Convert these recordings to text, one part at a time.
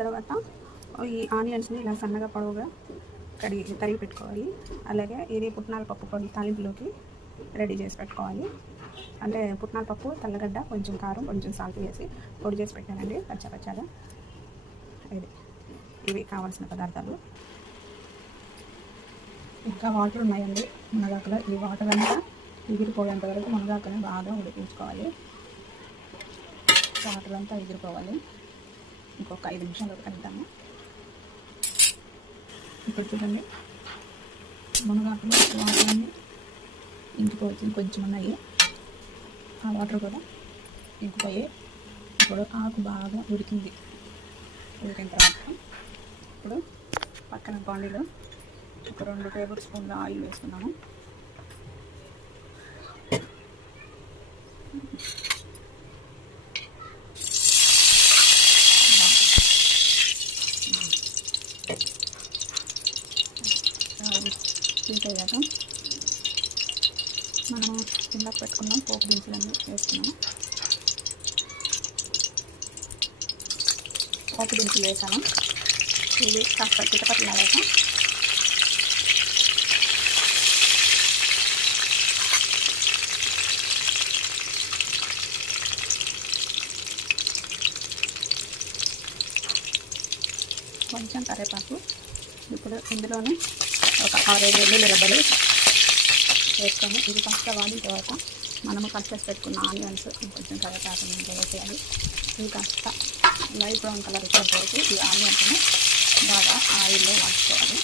తర్వాత ఈ ఆనియన్స్ని ఇలా సన్నగా పొడవుగా తరిగి పెట్టుకోవాలి. అలాగే ఇది పుట్నాల పప్పు పొడి తాలింపులోకి రెడీ చేసి పెట్టుకోవాలి. అంటే పుట్నాల పప్పు, తెల్లగడ్డ, కొంచెం కారం, కొంచెం సాల్ట్ వేసి పొడి చేసి పెట్టానండి పచ్చగా. ఇవి కావాల్సిన పదార్థాలు. ఇంకా వాటర్ ఉన్నాయండి మునగాకులో. ఈ వాటర్ అంతా ఎగిరిపోయేంత వరకు మునగాకుని బాగా ఉడికించుకోవాలి. వాటర్ అంతా ఎగిరిపోవాలి. ఇంకొక 5 నిమిషాలు ఉడకనిద్దాము. ఇప్పుడు చూడండి, మునగాకులో వాటర్ అన్నీ ఇంకిపోవచ్చు, కొంచెం ఉన్నాయి. ఆ వాటర్ కూడా ఇంకిపోయి ఇప్పుడు ఆకు బాగా ఉడికింది. ఉడికిన తర్వాత ఇప్పుడు పక్కన బాండీలో ఒక 2 టేబుల్ స్పూన్ల ఆయిల్ వేసుకున్నాము. తీసేయాక మనము కింద పెట్టుకున్నాం పోపు దినుసులన్నీ వేసుకున్నాము. పోపు దినుసులు వేసాను. ఇవి కాస్త చిటపట్లాడాక కొంచెం కరివేపాకు, ఇప్పుడు ఇందులోనే ఒక 6-7 వెల్లుల్లి రెబ్బలు వేసుకొని ఇది కాస్త వాడిన తర్వాత మనము కట్ చేసి పెట్టుకున్న ఆనియన్స్, కొంచెం కరివేపాకు వేసేయాలి. ఇది కాస్త లైట్ బ్రౌన్ కలర్ వచ్చేంత వరకు ఈ ఆనియన్స్ని బాగా ఆయిల్లో వాడుకోవాలి.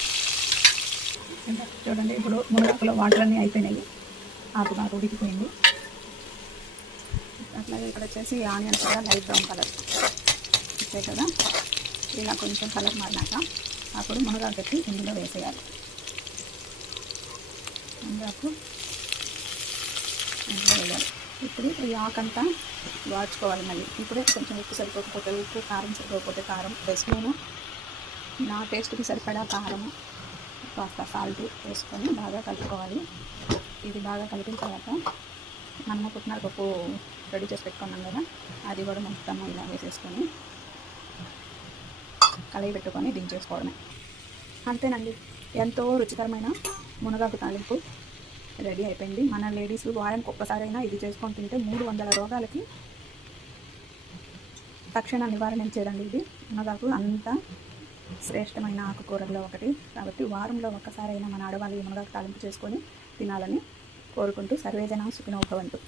చూడండి, ఇప్పుడు మునగాకులో వాటర్ అన్నీ అయిపోయినాయి. ఆకు బాగా ఉడికిపోయింది. అట్లాగే ఇక్కడ వచ్చేసి ఆనియన్స్ కూడా లైట్ బ్రౌన్ కలర్ వచ్చాయి కదా. ఇలా కొంచెం కలర్ మారినాక అప్పుడు మునగాకు పెట్టి ఇందులో వేసేయాలి. మునగాకు ఇందులో వేయాలి. ఇప్పుడు ఈ ఆకంతా వాడ్చుకోవాలి. మళ్ళీ ఇప్పుడే కొంచెం ఉప్పు సరిపోకపోతే ఉప్పు, కారం సరిపోకపోతే కారం, స్పూను నా టేస్ట్కి సరిపడా కారము, కాస్త సాల్ట్ వేసుకొని బాగా కలుపుకోవాలి. ఇది బాగా కలిపిన తర్వాత మనము పుట్నాల పప్పు రెడీ చేసి పెట్టుకున్నాం కదా, అది కూడా మొత్తం ఇలా వేసేసుకొని కలయి పెట్టుకొని దించేసుకోవడమే. అంతేనండి, ఎంతో రుచికరమైన మునగాకు తాలింపు రెడీ అయిపోయింది. మన లేడీస్ వారానికి ఒక్కసారైనా ఇది చేసుకొని తింటే 300 రోగాలకి తక్షణ నివారణ చేయడండి. ఇది మునగాకు అంత శ్రేష్టమైన ఆకుకూరల్లో ఒకటి కాబట్టి వారంలో ఒక్కసారైనా మన ఆడవాళ్ళు ఈ మునగాకు తాలింపు చేసుకొని తినాలని కోరుకుంటూ సర్వేజన సుఖినో భవంతు.